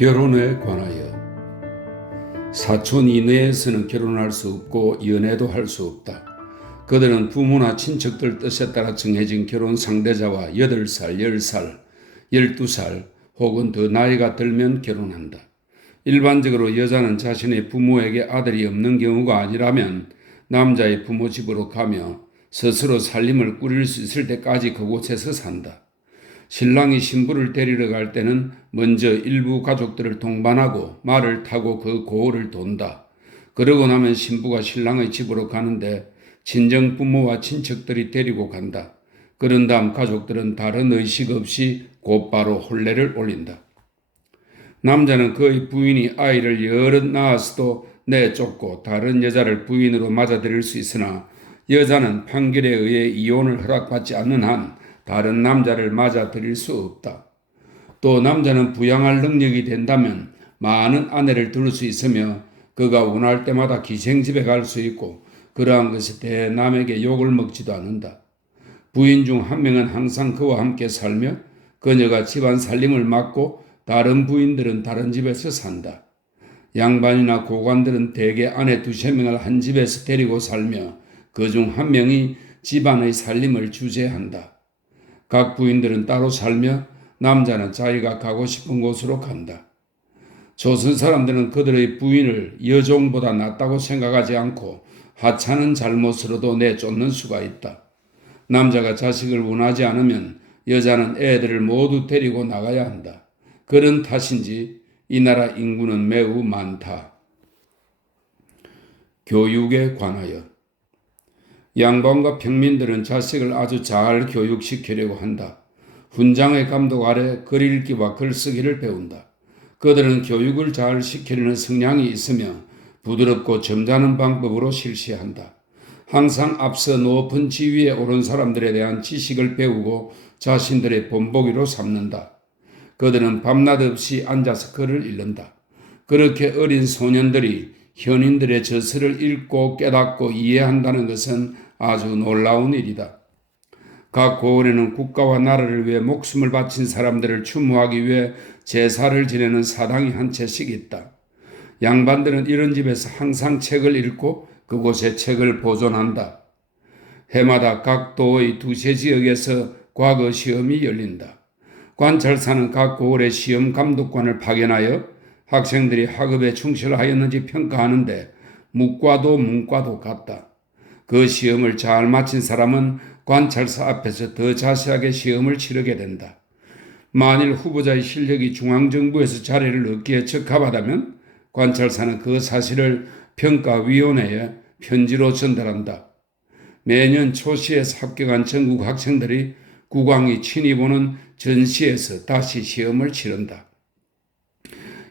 결혼에 관하여 사촌 이내에서는 결혼할 수 없고 연애도 할 수 없다. 그들은 부모나 친척들 뜻에 따라 정해진 결혼 상대자와 8살, 10살, 12살 혹은 더 나이가 들면 결혼한다. 일반적으로 여자는 자신의 부모에게 아들이 없는 경우가 아니라면 남자의 부모 집으로 가며 스스로 살림을 꾸릴 수 있을 때까지 그곳에서 산다. 신랑이 신부를 데리러 갈 때는 먼저 일부 가족들을 동반하고 말을 타고 그 고을을 돈다. 그러고 나면 신부가 신랑의 집으로 가는데 친정 부모와 친척들이 데리고 간다. 그런 다음 가족들은 다른 의식 없이 곧바로 혼례를 올린다. 남자는 그의 부인이 아이를 여럿 낳았어도 내쫓고 다른 여자를 부인으로 맞아들일 수 있으나 여자는 판결에 의해 이혼을 허락받지 않는 한 다른 남자를 맞아들일 수 없다. 또 남자는 부양할 능력이 된다면 많은 아내를 둘 수 있으며 그가 원할 때마다 기생집에 갈 수 있고 그러한 것에 대해 남에게 욕을 먹지도 않는다. 부인 중 한 명은 항상 그와 함께 살며 그녀가 집안 살림을 맡고 다른 부인들은 다른 집에서 산다. 양반이나 고관들은 대개 아내 2~3명을 한 집에서 데리고 살며 그 중 한 명이 집안의 살림을 주재한다. 각 부인들은 따로 살며 남자는 자기가 가고 싶은 곳으로 간다. 조선 사람들은 그들의 부인을 여종보다 낫다고 생각하지 않고 하찮은 잘못으로도 내쫓는 수가 있다. 남자가 자식을 원하지 않으면 여자는 애들을 모두 데리고 나가야 한다. 그런 탓인지 이 나라 인구는 매우 많다. 교육에 관하여 양반과 평민들은 자식을 아주 잘 교육시키려고 한다. 훈장의 감독 아래 글 읽기와 글쓰기를 배운다. 그들은 교육을 잘 시키려는 성향이 있으며 부드럽고 점잖은 방법으로 실시한다. 항상 앞서 높은 지위에 오른 사람들에 대한 지식을 배우고 자신들의 본보기로 삼는다. 그들은 밤낮 없이 앉아서 글을 읽는다. 그렇게 어린 소년들이 현인들의 저서를 읽고 깨닫고 이해한다는 것은 아주 놀라운 일이다. 각 고을에는 국가와 나라를 위해 목숨을 바친 사람들을 추모하기 위해 제사를 지내는 사당이 한 채씩 있다. 양반들은 이런 집에서 항상 책을 읽고 그곳에 책을 보존한다. 해마다 각 도의 2~3 지역에서 과거 시험이 열린다. 관찰사는 각 고을의 시험 감독관을 파견하여 학생들이 학업에 충실하였는지 평가하는데 묵과도 문과도 같다. 그 시험을 잘 마친 사람은 관찰사 앞에서 더 자세하게 시험을 치르게 된다. 만일 후보자의 실력이 중앙정부에서 자리를 얻기에 적합하다면 관찰사는 그 사실을 평가위원회에 편지로 전달한다. 매년 초시에서 합격한 전국 학생들이 국왕이 친히 보는 전시에서 다시 시험을 치른다.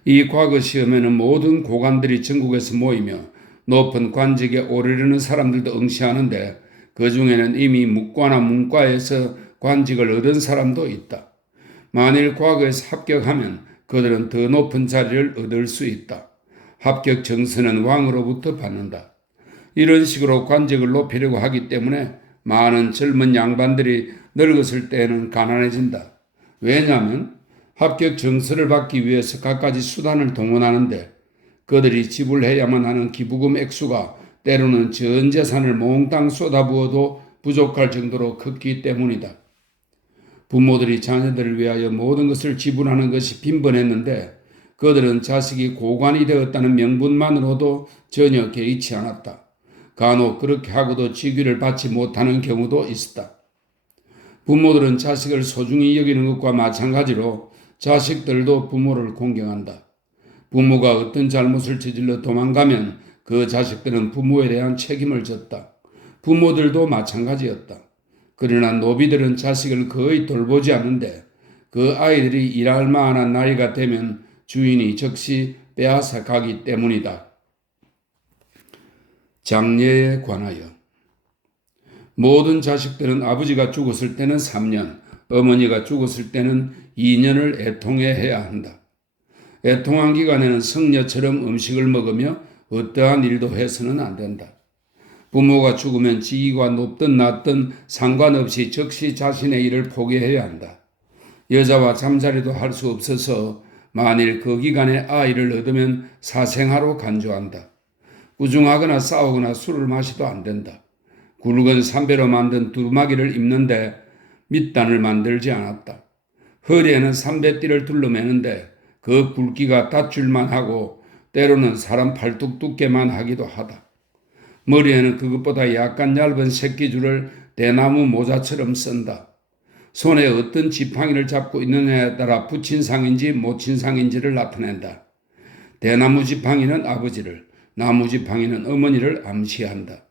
이 과거 시험에는 모든 고관들이 전국에서 모이며 높은 관직에 오르려는 사람들도 응시하는데 그 중에는 이미 묵과나 문과에서 관직을 얻은 사람도 있다. 만일 과거에서 합격하면 그들은 더 높은 자리를 얻을 수 있다. 합격 정서는 왕으로부터 받는다. 이런 식으로 관직을 높이려고 하기 때문에 많은 젊은 양반들이 늙었을 때에는 가난해진다. 왜냐하면 합격 정서를 받기 위해서 갖가지 수단을 동원하는데 그들이 지불해야만 하는 기부금 액수가 때로는 전 재산을 몽땅 쏟아부어도 부족할 정도로 컸기 때문이다. 부모들이 자녀들을 위하여 모든 것을 지불하는 것이 빈번했는데 그들은 자식이 고관이 되었다는 명분만으로도 전혀 개의치 않았다. 간혹 그렇게 하고도 직위를 받지 못하는 경우도 있었다. 부모들은 자식을 소중히 여기는 것과 마찬가지로 자식들도 부모를 공경한다. 부모가 어떤 잘못을 저질러 도망가면 그 자식들은 부모에 대한 책임을 졌다. 부모들도 마찬가지였다. 그러나 노비들은 자식을 거의 돌보지 않는데 그 아이들이 일할 만한 나이가 되면 주인이 즉시 빼앗아 가기 때문이다. 장례에 관하여 모든 자식들은 아버지가 죽었을 때는 3년, 어머니가 죽었을 때는 2년을 애통해야 한다. 애통한 기간에는 성녀처럼 음식을 먹으며 어떠한 일도 해서는 안 된다. 부모가 죽으면 지위가 높든 낮든 상관없이 즉시 자신의 일을 포기해야 한다. 여자와 잠자리도 할 수 없어서 만일 그 기간에 아이를 얻으면 사생아로 간주한다. 꾸중하거나 싸우거나 술을 마셔도 안 된다. 굵은 삼배로 만든 두루마기를 입는데 밑단을 만들지 않았다. 허리에는 삼배띠를 둘러매는데 그 굵기가 닷줄만 하고 때로는 사람 팔뚝 두께만 하기도 하다. 머리에는 그것보다 약간 얇은 새끼줄을 대나무 모자처럼 쓴다. 손에 어떤 지팡이를 잡고 있느냐에 따라 붙인 상인지 못 친 상인지를 나타낸다. 대나무 지팡이는 아버지를, 나무 지팡이는 어머니를 암시한다.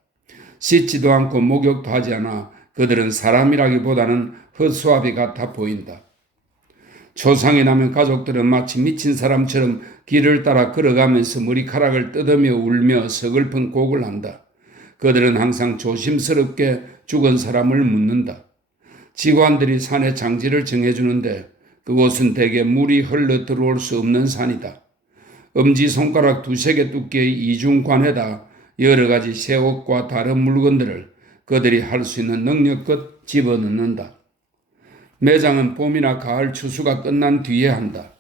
씻지도 않고 목욕도 하지 않아 그들은 사람이라기보다는 헛수아비 같아 보인다. 초상이 나면 가족들은 마치 미친 사람처럼 길을 따라 걸어가면서 머리카락을 뜯으며 울며 서글픈 곡을 한다. 그들은 항상 조심스럽게 죽은 사람을 묻는다. 직관들이 산의 장지를 정해주는데 그곳은 대개 물이 흘러 들어올 수 없는 산이다. 엄지손가락 2-3개 두께의 이중관에다 여러 가지 새 옷과 다른 물건들을 그들이 할 수 있는 능력껏 집어넣는다. 매장은 봄이나 가을 추수가 끝난 뒤에 한다.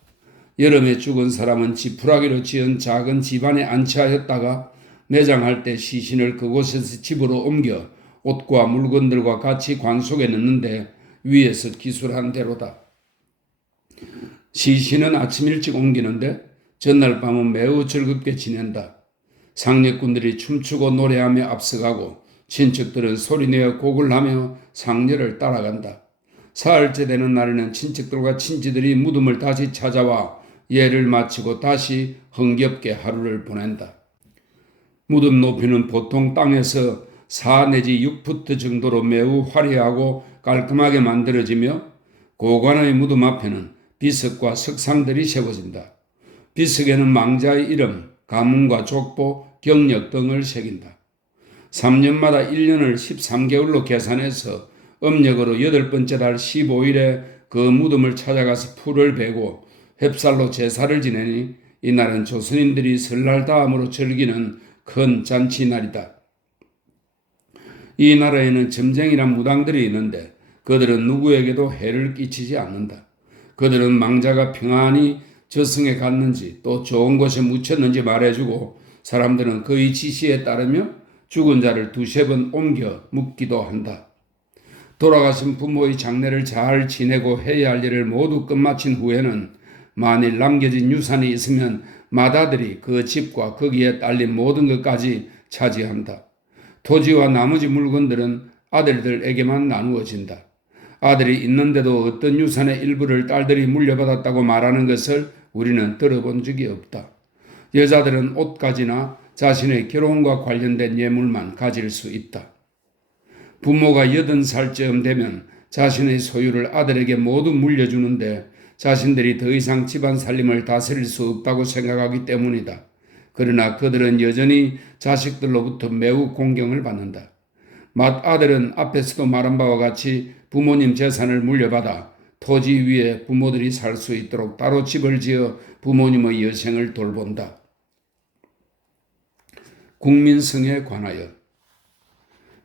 여름에 죽은 사람은 지푸라기로 지은 작은 집안에 안치하였다가 매장할 때 시신을 그곳에서 집으로 옮겨 옷과 물건들과 같이 관 속에 넣는데 위에서 기술한 대로다. 시신은 아침 일찍 옮기는데 전날 밤은 매우 즐겁게 지낸다. 상례꾼들이 춤추고 노래하며 앞서가고 친척들은 소리내어 곡을 하며 상례를 따라간다. 사흘째 되는 날에는 친척들과 친지들이 무덤을 다시 찾아와 예를 마치고 다시 흥겹게 하루를 보낸다. 무덤 높이는 보통 땅에서 4 내지 6푸트 정도로 매우 화려하고 깔끔하게 만들어지며 고관의 무덤 앞에는 비석과 석상들이 세워진다. 비석에는 망자의 이름, 가문과 족보, 경력 등을 새긴다. 3년마다 1년을 13개월로 계산해서 음력으로 8번째 달 15일에 그 무덤을 찾아가서 풀을 베고 햅쌀로 제사를 지내니 이날은 조선인들이 설날 다음으로 즐기는 큰 잔치날이다. 이 나라에는 점쟁이란 무당들이 있는데 그들은 누구에게도 해를 끼치지 않는다. 그들은 망자가 평안히 저승에 갔는지 또 좋은 곳에 묻혔는지 말해주고 사람들은 그의 지시에 따르며 죽은 자를 2-3번 옮겨 묻기도 한다. 돌아가신 부모의 장례를 잘 지내고 해야 할 일을 모두 끝마친 후에는 만일 남겨진 유산이 있으면 맏아들이 그 집과 거기에 딸린 모든 것까지 차지한다. 토지와 나머지 물건들은 아들들에게만 나누어진다. 아들이 있는데도 어떤 유산의 일부를 딸들이 물려받았다고 말하는 것을 우리는 들어본 적이 없다. 여자들은 옷가지나 자신의 결혼과 관련된 예물만 가질 수 있다. 부모가 80살쯤 되면 자신의 소유를 아들에게 모두 물려주는데 자신들이 더 이상 집안 살림을 다스릴 수 없다고 생각하기 때문이다. 그러나 그들은 여전히 자식들로부터 매우 공경을 받는다. 맏아들은 앞에서도 말한 바와 같이 부모님 재산을 물려받아 토지 위에 부모들이 살 수 있도록 따로 집을 지어 부모님의 여생을 돌본다. 국민성에 관하여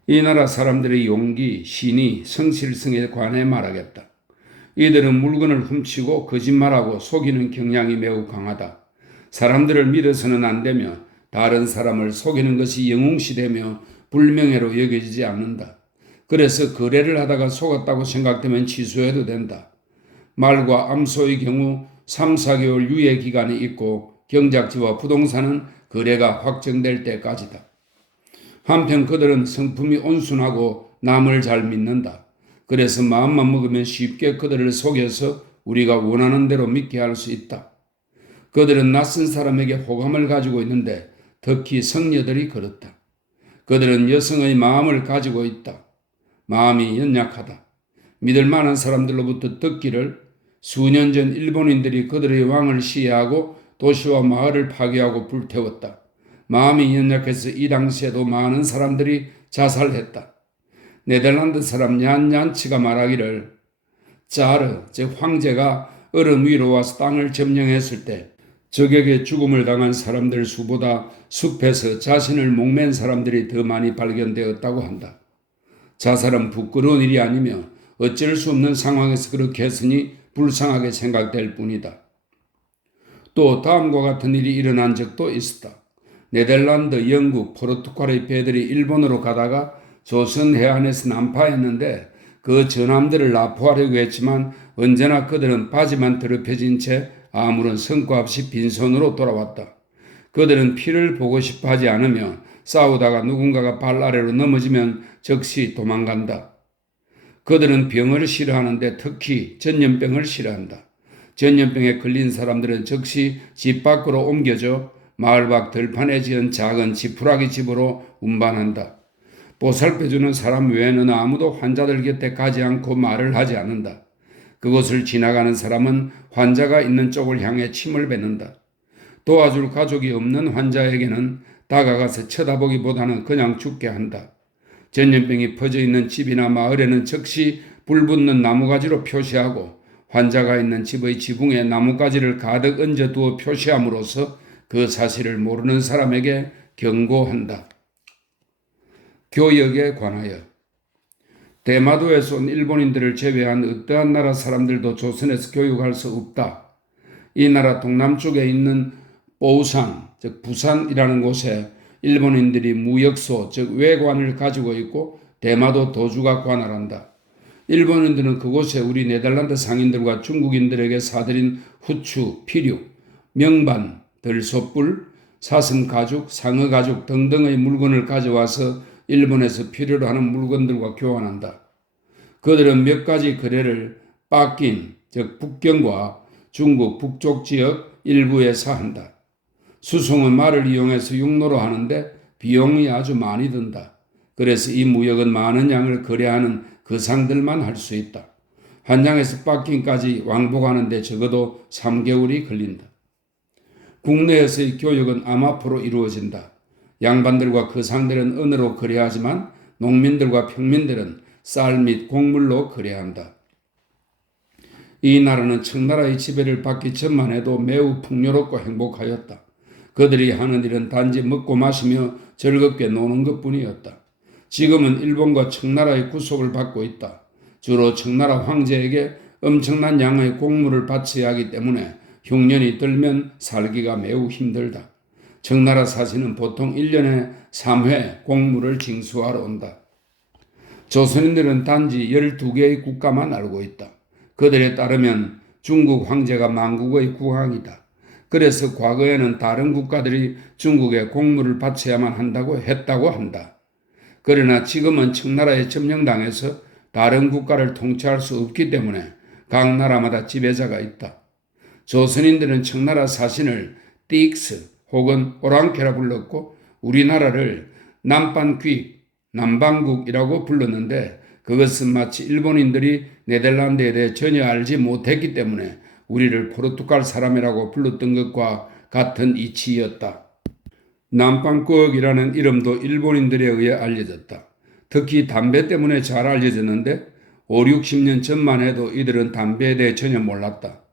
이 나라 사람들의 용기, 신의, 성실성에 관해 말하겠다. 이들은 물건을 훔치고 거짓말하고 속이는 경향이 매우 강하다. 사람들을 믿어서는 안 되며 다른 사람을 속이는 것이 영웅시되며 불명예로 여겨지지 않는다. 그래서 거래를 하다가 속았다고 생각되면 취소해도 된다. 말과 암소의 경우 3-4개월 유예 기간이 있고 경작지와 부동산은 거래가 확정될 때까지다. 한편 그들은 성품이 온순하고 남을 잘 믿는다. 그래서 마음만 먹으면 쉽게 그들을 속여서 우리가 원하는 대로 믿게 할 수 있다. 그들은 낯선 사람에게 호감을 가지고 있는데 특히 성녀들이 그렇다. 그들은 여성의 마음을 가지고 있다. 마음이 연약하다. 믿을 만한 사람들로부터 듣기를 수년 전 일본인들이 그들의 왕을 시해하고 도시와 마을을 파괴하고 불태웠다. 마음이 연약해서 이 당시에도 많은 사람들이 자살했다. 네덜란드 사람 얀얀치가 말하기를 짜르, 즉 황제가 얼음 위로 와서 땅을 점령했을 때 적에게 죽음을 당한 사람들 수보다 숲에서 자신을 목맨 사람들이 더 많이 발견되었다고 한다. 자살은 부끄러운 일이 아니며 어쩔 수 없는 상황에서 그렇게 했으니 불쌍하게 생각될 뿐이다. 또 다음과 같은 일이 일어난 적도 있었다. 네덜란드, 영국, 포르투갈의 배들이 일본으로 가다가 조선 해안에서 난파했는데 그 전함들을 납포하려고 했지만 언제나 그들은 바지만 더럽혀진 채 아무런 성과 없이 빈손으로 돌아왔다. 그들은 피를 보고 싶어 하지 않으며 싸우다가 누군가가 발 아래로 넘어지면 즉시 도망간다. 그들은 병을 싫어하는데 특히 전염병을 싫어한다. 전염병에 걸린 사람들은 즉시 집 밖으로 옮겨져 마을 밖 들판에 지은 작은 지푸라기 집으로 운반한다. 보살펴주는 사람 외에는 아무도 환자들 곁에 가지 않고 말을 하지 않는다. 그곳을 지나가는 사람은 환자가 있는 쪽을 향해 침을 뱉는다. 도와줄 가족이 없는 환자에게는 다가가서 쳐다보기보다는 그냥 죽게 한다. 전염병이 퍼져 있는 집이나 마을에는 즉시 불붙는 나무가지로 표시하고 환자가 있는 집의 지붕에 나뭇가지를 가득 얹어두어 표시함으로써 그 사실을 모르는 사람에게 경고한다. 교역에 관하여 대마도에서 온 일본인들을 제외한 어떠한 나라 사람들도 조선에서 교육할 수 없다. 이 나라 동남쪽에 있는 보우산, 즉 부산이라는 곳에 일본인들이 무역소, 즉 외관을 가지고 있고 대마도 도주가 관할한다. 일본인들은 그곳에 우리 네덜란드 상인들과 중국인들에게 사들인 후추, 피륙, 명반, 들소뿔, 사슴가죽, 상어가죽 등등의 물건을 가져와서 일본에서 필요로 하는 물건들과 교환한다. 그들은 몇 가지 거래를 빠낀, 즉 북경과 중국 북쪽 지역 일부에서 한다. 수송은 말을 이용해서 육로로 하는데 비용이 아주 많이 든다. 그래서 이 무역은 많은 양을 거래하는 거상들만 할 수 있다. 한 장에서 빠킹까지 왕복하는데 적어도 3개월이 걸린다. 국내에서의 교역은 암호화폐로 이루어진다. 양반들과 거상들은 은으로 거래하지만 농민들과 평민들은 쌀 및 곡물로 거래한다. 이 나라는 청나라의 지배를 받기 전만 해도 매우 풍요롭고 행복하였다. 그들이 하는 일은 단지 먹고 마시며 즐겁게 노는 것뿐이었다. 지금은 일본과 청나라의 구속을 받고 있다. 주로 청나라 황제에게 엄청난 양의 곡물을 바쳐야 하기 때문에 흉년이 들면 살기가 매우 힘들다. 청나라 사신은 보통 1년에 3회 곡물을 징수하러 온다. 조선인들은 단지 12개의 국가만 알고 있다. 그들에 따르면 중국 황제가 만국의 국왕이다. 그래서 과거에는 다른 국가들이 중국에 곡물을 바쳐야만 했다고 한다. 그러나 지금은 청나라에 점령당해서 다른 국가를 통치할 수 없기 때문에 각 나라마다 지배자가 있다. 조선인들은 청나라 사신을 띡스 혹은 오랑캐라 불렀고 우리나라를 남반귀, 남방국이라고 불렀는데 그것은 마치 일본인들이 네덜란드에 대해 전혀 알지 못했기 때문에 우리를 포르투갈 사람이라고 불렀던 것과 같은 이치였다. 남방국이라는 이름도 일본인들에 의해 알려졌다. 특히 담배 때문에 잘 알려졌는데 5, 60년 전만 해도 이들은 담배에 대해 전혀 몰랐다.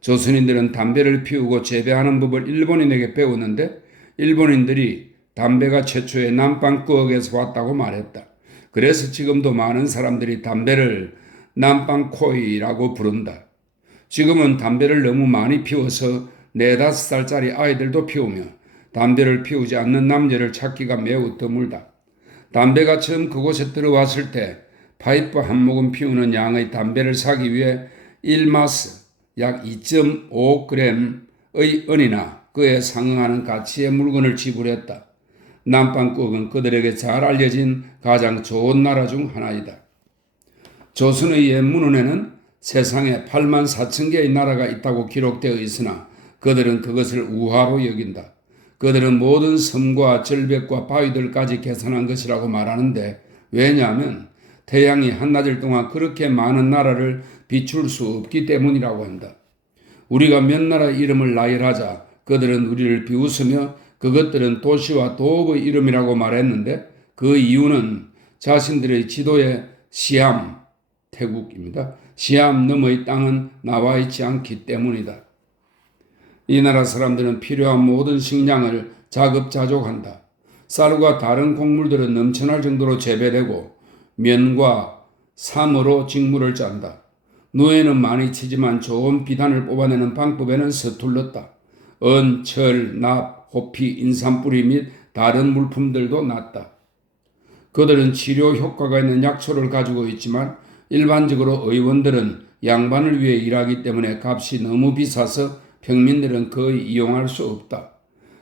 조선인들은 담배를 피우고 재배하는 법을 일본인에게 배웠는데 일본인들이 담배가 최초의 남방국에서 왔다고 말했다. 그래서 지금도 많은 사람들이 담배를 남방코이라고 부른다. 지금은 담배를 너무 많이 피워서 4, 5살짜리 아이들도 피우며 담배를 피우지 않는 남녀를 찾기가 매우 드물다. 담배가 처음 그곳에 들어왔을 때 파이프 한 모금 피우는 양의 담배를 사기 위해 1마스 약 2.5g의 은이나 그에 상응하는 가치의 물건을 지불했다. 남방국은 그들에게 잘 알려진 가장 좋은 나라 중 하나이다. 조선의 옛 문헌에는 세상에 8만 4천 개의 나라가 있다고 기록되어 있으나 그들은 그것을 우화로 여긴다. 그들은 모든 섬과 절벽과 바위들까지 계산한 것이라고 말하는데 왜냐하면 태양이 한나절 동안 그렇게 많은 나라를 비출 수 없기 때문이라고 한다. 우리가 몇 나라의 이름을 나열하자 그들은 우리를 비웃으며 그것들은 도시와 도읍의 이름이라고 말했는데 그 이유는 자신들의 지도에 시암, 태국입니다. 시암 너머의 땅은 나와 있지 않기 때문이다. 이 나라 사람들은 필요한 모든 식량을 자급자족한다. 쌀과 다른 곡물들은 넘쳐날 정도로 재배되고 면과 삼으로 직물을 짠다. 누에는 많이 치지만 좋은 비단을 뽑아내는 방법에는 서툴렀다. 은, 철, 납, 호피, 인삼뿌리 및 다른 물품들도 났다. 그들은 치료 효과가 있는 약초를 가지고 있지만 일반적으로 의원들은 양반을 위해 일하기 때문에 값이 너무 비싸서 평민들은 거의 이용할 수 없다.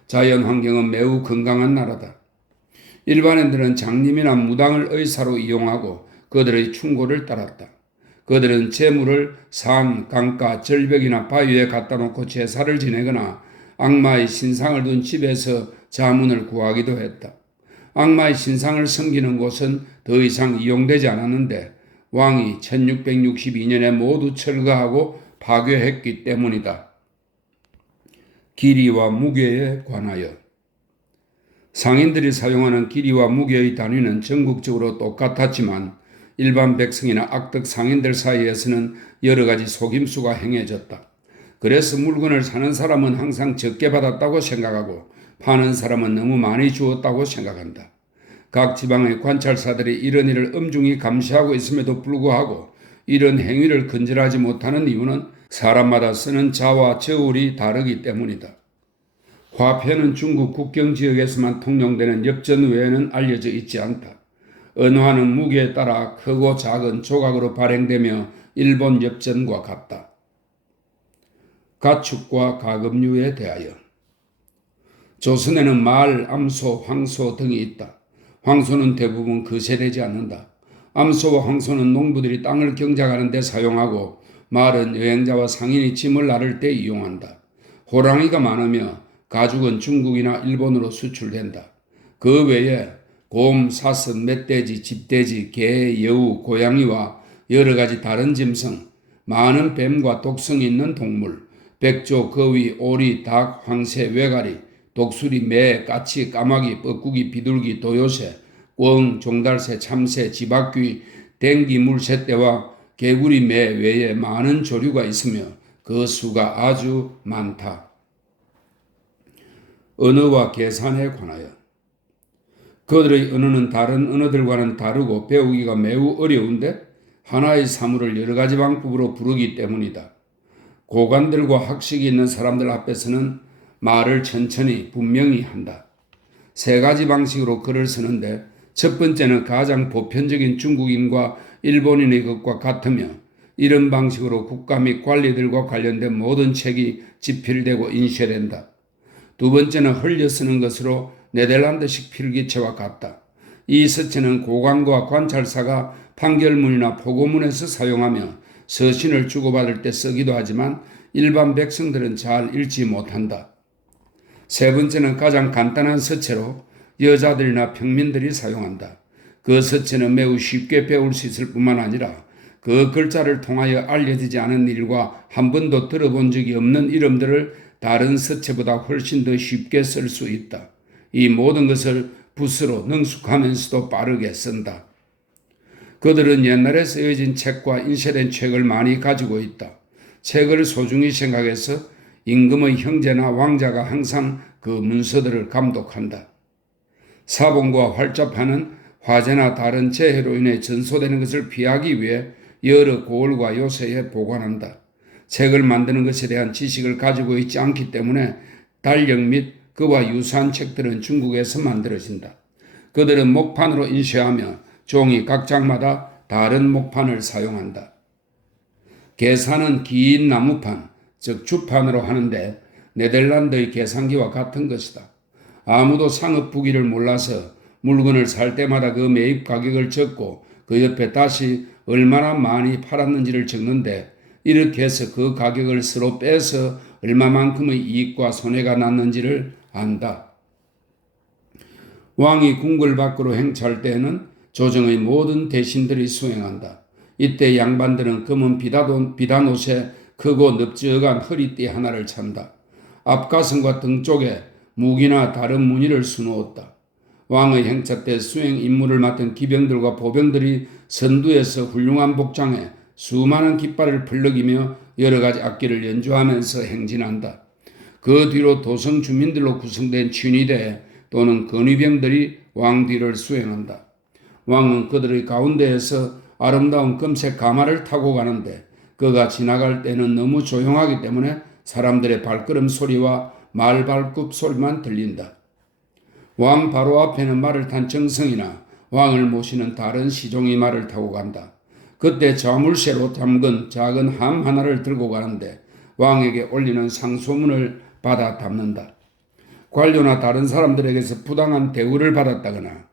자연 환경은 매우 건강한 나라다. 일반인들은 장님이나 무당을 의사로 이용하고 그들의 충고를 따랐다. 그들은 재물을 산, 강가, 절벽이나 바위에 갖다 놓고 제사를 지내거나 악마의 신상을 둔 집에서 자문을 구하기도 했다. 악마의 신상을 섬기는 곳은 더 이상 이용되지 않았는데 왕이 1662년에 모두 철거하고 파괴했기 때문이다. 기리와 무게에 관하여 상인들이 사용하는 기리와 무게의 단위는 전국적으로 똑같았지만 일반 백성이나 악덕 상인들 사이에서는 여러 가지 속임수가 행해졌다. 그래서 물건을 사는 사람은 항상 적게 받았다고 생각하고 파는 사람은 너무 많이 주었다고 생각한다. 각 지방의 관찰사들이 이런 일을 엄중히 감시하고 있음에도 불구하고 이런 행위를 근절하지 못하는 이유는 사람마다 쓰는 자와 저울이 다르기 때문이다. 화폐는 중국 국경 지역에서만 통용되는 엽전 외에는 알려져 있지 않다. 은화는 무게에 따라 크고 작은 조각으로 발행되며 일본 엽전과 같다. 가축과 가금류에 대하여 조선에는 말, 암소, 황소 등이 있다. 황소는 대부분 거세되지 않는다. 암소와 황소는 농부들이 땅을 경작하는 데 사용하고 말은 여행자와 상인이 짐을 나를 때 이용한다. 호랑이가 많으며 가죽은 중국이나 일본으로 수출된다. 그 외에 곰, 사슴, 멧돼지, 집돼지, 개, 여우, 고양이와 여러 가지 다른 짐승, 많은 뱀과 독성이 있는 동물, 백조, 거위, 오리, 닭, 황새, 외가리, 독수리, 매, 까치, 까마귀, 뻐꾸기, 비둘기, 도요새, 꿩, 종달새, 참새, 지박귀, 댕기, 물새떼와 개구리, 매 외에 많은 조류가 있으며 그 수가 아주 많다. 언어와 계산에 관하여 그들의 언어는 다른 언어들과는 다르고 배우기가 매우 어려운데 하나의 사물을 여러 가지 방법으로 부르기 때문이다. 고관들과 학식이 있는 사람들 앞에서는 말을 천천히 분명히 한다. 세 가지 방식으로 글을 쓰는데 첫 번째는 가장 보편적인 중국인과 일본인의 것과 같으며 이런 방식으로 국가 및 관리들과 관련된 모든 책이 집필되고 인쇄된다. 두 번째는 흘려 쓰는 것으로 네덜란드식 필기체와 같다. 이 서체는 고관과 관찰사가 판결문이나 포고문에서 사용하며 서신을 주고받을 때 쓰기도 하지만 일반 백성들은 잘 읽지 못한다. 세 번째는 가장 간단한 서체로 여자들이나 평민들이 사용한다. 그 서체는 매우 쉽게 배울 수 있을 뿐만 아니라 그 글자를 통하여 알려지지 않은 일과 한 번도 들어본 적이 없는 이름들을 다른 서체보다 훨씬 더 쉽게 쓸 수 있다. 이 모든 것을 붓으로 능숙하면서도 빠르게 쓴다. 그들은 옛날에 쓰여진 책과 인쇄된 책을 많이 가지고 있다. 책을 소중히 생각해서 임금의 형제나 왕자가 항상 그 문서들을 감독한다. 사본과 활자판은 화재나 다른 재해로 인해 전소되는 것을 피하기 위해 여러 고을과 요새에 보관한다. 책을 만드는 것에 대한 지식을 가지고 있지 않기 때문에 달력 및 그와 유사한 책들은 중국에서 만들어진다. 그들은 목판으로 인쇄하며 종이 각 장마다 다른 목판을 사용한다. 계산은 긴 나무판, 즉 주판으로 하는데 네덜란드의 계산기와 같은 것이다. 아무도 상업 부기를 몰라서 물건을 살 때마다 그 매입 가격을 적고 그 옆에 다시 얼마나 많이 팔았는지를 적는데 이렇게 해서 그 가격을 서로 빼서 얼마만큼의 이익과 손해가 났는지를 안다. 왕이 궁궐 밖으로 행차할 때에는 조정의 모든 대신들이 수행한다. 이때 양반들은 검은 비단옷에 크고 넓적한 허리띠 하나를 찬다. 앞가슴과 등 쪽에 무기나 다른 무늬를 수놓았다. 왕의 행차 때 수행 임무를 맡은 기병들과 보병들이 선두에서 훌륭한 복장에 수많은 깃발을 풀럭이며 여러 가지 악기를 연주하면서 행진한다. 그 뒤로 도성 주민들로 구성된 친위대 또는 건위병들이 왕 뒤를 수행한다. 왕은 그들의 가운데에서 아름다운 금색 가마를 타고 가는데 그가 지나갈 때는 너무 조용하기 때문에 사람들의 발걸음 소리와 말발굽 소리만 들린다. 왕 바로 앞에는 말을 탄 정성이나 왕을 모시는 다른 시종이 말을 타고 간다. 그때 자물쇠로 잠근 작은 함 하나를 들고 가는데 왕에게 올리는 상소문을 받아 담는다. 관료나 다른 사람들에게서 부당한 대우를 받았다거나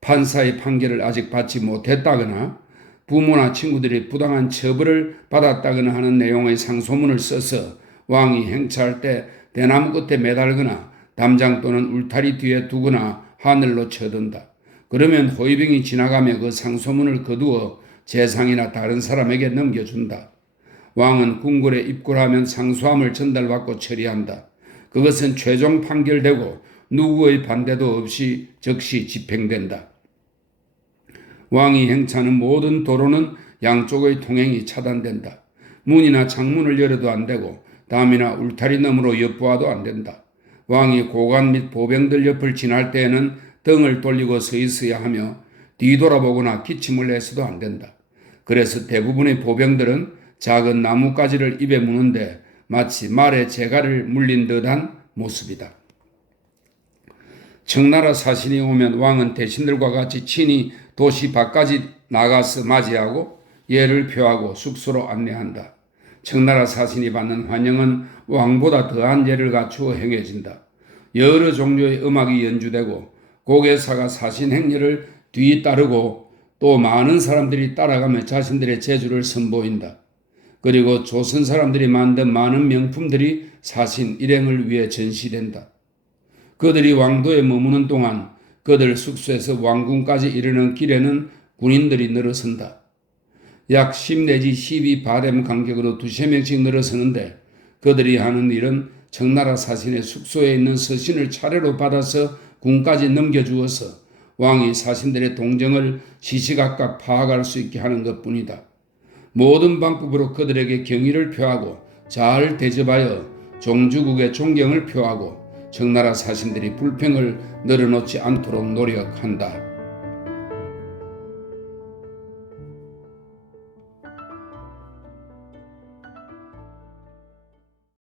판사의 판결을 아직 받지 못했다거나 부모나 친구들이 부당한 처벌을 받았다거나 하는 내용의 상소문을 써서 왕이 행차할 때 대나무 끝에 매달거나 담장 또는 울타리 뒤에 두거나 하늘로 쳐든다. 그러면 호위병이 지나가며 그 상소문을 거두어 재상이나 다른 사람에게 넘겨준다. 왕은 궁궐에 입국하면 상소함을 전달받고 처리한다. 그것은 최종 판결되고 누구의 반대도 없이 즉시 집행된다. 왕이 행차하는 모든 도로는 양쪽의 통행이 차단된다. 문이나 창문을 열어도 안 되고 담이나 울타리 너머로 엿보아도 안 된다. 왕이 고관 및 보병들 옆을 지날 때에는 등을 돌리고 서 있어야 하며 뒤돌아보거나 기침을 해서도 안 된다. 그래서 대부분의 보병들은 작은 나뭇가지를 입에 무는데 마치 말에 재갈을 물린 듯한 모습이다. 청나라 사신이 오면 왕은 대신들과 같이 친히 도시 밖까지 나가서 맞이하고 예를 표하고 숙소로 안내한다. 청나라 사신이 받는 환영은 왕보다 더한 예를 갖추어 행해진다. 여러 종류의 음악이 연주되고 고개사가 사신 행렬을 뒤따르고 또 많은 사람들이 따라가며 자신들의 재주를 선보인다. 그리고 조선 사람들이 만든 많은 명품들이 사신 일행을 위해 전시된다. 그들이 왕도에 머무는 동안 그들 숙소에서 왕궁까지 이르는 길에는 군인들이 늘어선다. 약 10 내지 12 바렘 간격으로 2~3명씩 늘어서는데 그들이 하는 일은 청나라 사신의 숙소에 있는 서신을 차례로 받아서 군까지 넘겨주어서 왕이 사신들의 동정을 시시각각 파악할 수 있게 하는 것뿐이다. 모든 방법으로 그들에게 경의를 표하고 잘 대접하여 종주국의 존경을 표하고 청나라 사신들이 불평을 늘어놓지 않도록 노력한다.